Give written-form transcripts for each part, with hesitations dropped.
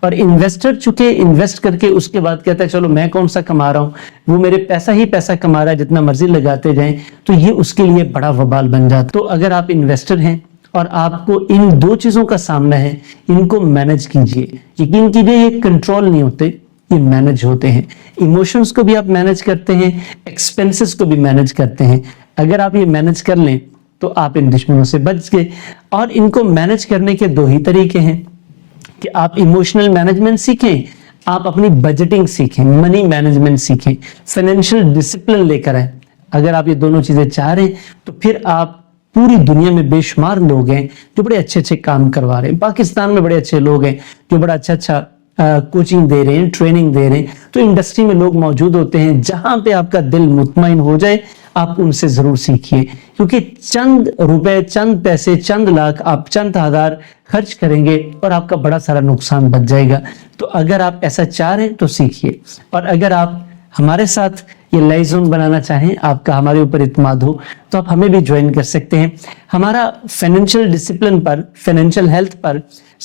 اور انویسٹر چونکہ انویسٹ کر کے اس کے بعد کہتا ہے چلو میں کون سا کما رہا ہوں، وہ میرے پیسہ ہی پیسہ کما رہا ہے، جتنا مرضی لگاتے جائیں، تو یہ اس کے لیے بڑا وبال بن جاتا۔ تو اگر آپ انویسٹر ہیں اور آپ کو ان دو چیزوں کا سامنا ہے، ان کو مینج کیجئے۔ یقین کیجئے یہ کنٹرول نہیں ہوتے، یہ مینج ہوتے ہیں۔ ایموشنز کو بھی آپ مینج کرتے ہیں، ایکسپینسز کو بھی مینج کرتے ہیں۔ اگر آپ یہ مینج کر لیں تو آپ ان دشمنوں سے بچ گئے۔ اور ان کو مینج کرنے کے دو ہی طریقے ہیں کہ آپ ایموشنل مینجمنٹ سیکھیں، آپ اپنی بجٹنگ سیکھیں، منی مینجمنٹ سیکھیں، فائنینشیل ڈسپلن لے کر آئیں۔ اگر آپ یہ دونوں چیزیں چاہ رہے ہیں تو پھر آپ پوری دنیا میں بے شمار لوگ ہیں جو بڑے اچھے اچھے کام کروا رہے ہیں۔ پاکستان میں بڑے اچھے لوگ ہیں جو بڑا اچھا کوچنگ دے رہے ہیں، ٹریننگ دے رہے ہیں۔ تو انڈسٹری میں لوگ موجود ہوتے ہیں، جہاں پہ آپ کا دل مطمئن ہو جائے آپ ان سے ضرور سیکھیے، کیونکہ چند روپے، چند پیسے، چند لاکھ آپ چند ہزار خرچ کریں گے اور آپ کا بڑا سارا نقصان بچ جائے گا۔ تو اگر آپ ایسا چاہ رہے ہیں تو سیکھیے، اور اگر آپ ہمارے ساتھ یہ لائف زون بنانا چاہیں، آپ کا ہمارے اوپر اعتماد ہو، تو آپ ہمیں بھی جوائن کر سکتے ہیں۔ ہمارا فائنینشیل ڈسپلن پر، فائنینشیل ہیلتھ پر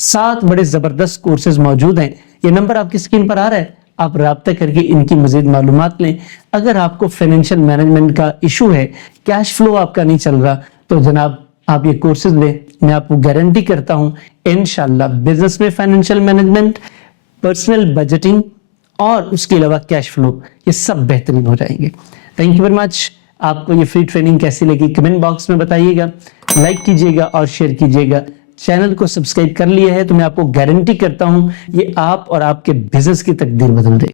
7 بڑے زبردست کورسز موجود ہیں۔ یہ نمبر آپ کی اسکرین پر آ رہا ہے، آپ رابطہ کر کے ان کی مزید معلومات لیں۔ اگر آپ کو فائنینشیل مینجمنٹ کا ایشو ہے، کیش فلو آپ کا نہیں چل رہا، تو جناب آپ یہ کورسز لیں۔ میں آپ کو گارنٹی کرتا ہوں انشاءاللہ بزنس میں فائنینشیل مینجمنٹ، پرسنل بجٹنگ اور اس کے علاوہ کیش فلو، یہ سب بہترین ہو جائیں گے۔ Thank you very much. آپ کو یہ فری ٹریننگ کیسی لگی کمنٹ باکس میں بتائیے گا، لائک کیجیے گا اور شیئر کیجیے گا۔ چینل کو سبسکرائب کر لیا ہے تو میں آپ کو گارنٹی کرتا ہوں یہ آپ اور آپ کے بزنس کی تقدیر بدل دے۔